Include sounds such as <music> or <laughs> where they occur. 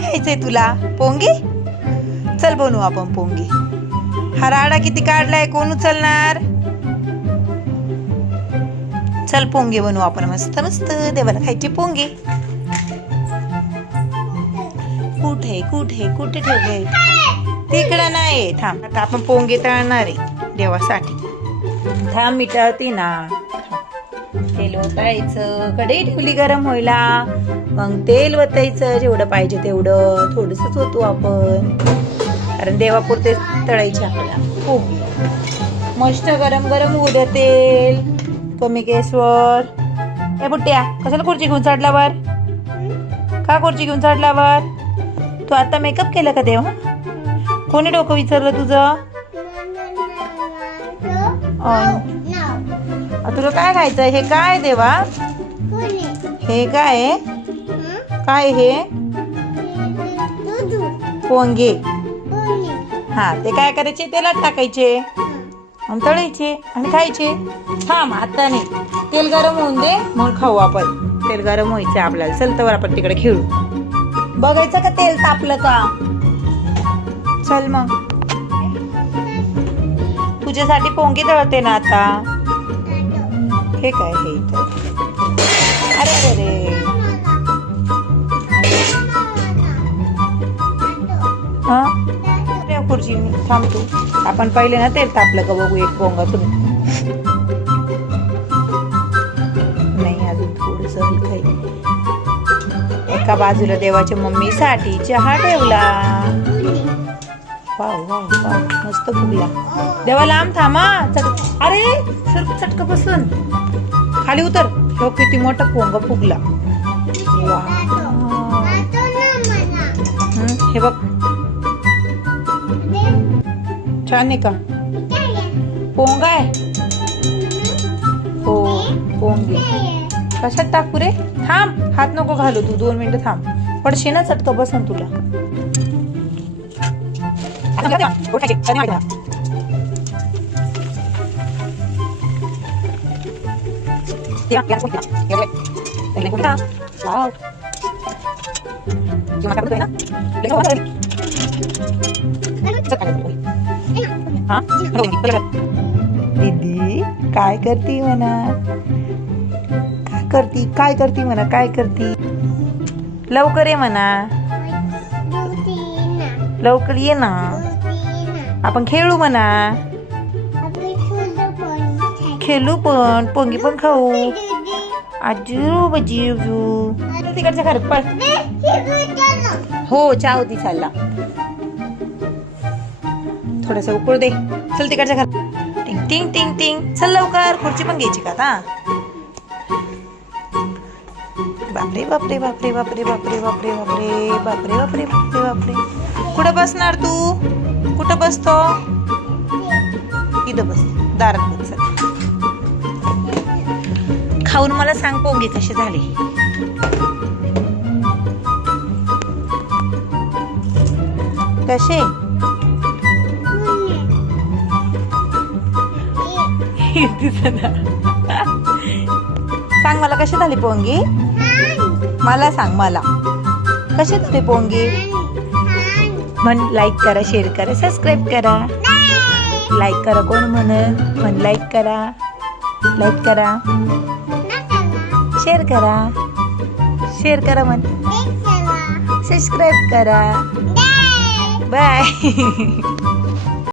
काय खायचंय तुला? पोंगी? चल बनवू आपण पोंगी. हा राडा किती काढलाय? कोण उचलणार? चल पोंगे बनवू आपण मस्त मस्त. देवाला खायची पोंगे. कुठे कुठे कुठे ठेवले? तिकडं नाही थांब आता आपण पोंगे तळणार आहे देवासाठी. थांब मिटाळते ना. तेल ओतायचं कढई ठेवली गरम व्हायला. मग तेल वतायचं जेवढं पाहिजे तेवढं. थोडंसंच होतो आपण. कारण देवापुरते तळायचे आपल्याला. खूप. मस्त गरम गरम होऊ द्या तेल कमी गॅसवर ए बुट्ट्या कशाला खुर्ची घेऊन चढल्यावर? का खुर्ची घेऊन चढल्यावर? तू आता मेकअप केलं का देव? कोणी डोकं विचारलं तुझं? तुला काय खायचं हे काय देवा? हे काय? आहे? काय हे? पोंगे. हा ते काय करायचे? तेलात टाकायचे. आणि तळायचे आणि खायचे. थांब आता नाही. तेल गरम होऊन दे मग खाऊ आपण. तेल गरम व्हायचं आपल्याला. चल तर आपण तिकडे खेळू. बघायचं का तेल तापलं का? चल मग. तुझ्यासाठी पोंगी तळते ना आता. हे काय हे अरे अरे. हा? खुर्ची थांब तू आपण पहिले ना तेल तापलं का बघू एक पोंगा तुम्ही नाही अजून थोडस एका बाजूला देवाच्या मम्मीसाठी चहा ठेवला. वाव वाव वाव मस्त फुगला. देवा लांब थांबा. चट अरे सर चटक बसून. खाली उतर. हो किती मोठा पोंगा फुगला. हे बघ. छान आहे का? पोंगा आहे? हो पोंगे. कशात टाकू रे? थांब हात नको घालू तू दोन मिनिटं थांब. पडशे ना चटका बसन तुला. <laughs> <laughs> दीदी काय करती म्हणा काय करती काय करती म्हणा काय करती लवकर ये म्हणा लवकर ये ना आपण खेळू म्हणा खेळू पण पोंगी पण खाऊ आजू बजीजू तिकडच्या घरात पळ हो चहा होती चालला थोडस उकळू दे चल तिकडच्या घर टिंग टिंग टिंग टिंग चल लवकर खुर्ची पण घ्यायची का आता बापरे बापरे बापरे बापरे बापरे बापरे बापरे बापरे बापरे बापरे बापरे कुठं बसणार तू कुठं बसतो इथं बस दारात बस चल. खाऊन मला सांग पोंगे कसे झाले कसे सांग मला कशी झाली पोंगी? मला सांग मला. कशी झाली पोंगी? म्हण लाईक करा शेअर करा सबस्क्राईब करा. लाईक करा कोण म्हणन म्हण लाईक करा. लाईक करा. शेअर करा. शेअर करा म्हण. सबस्क्राईब करा. बाय <laughs>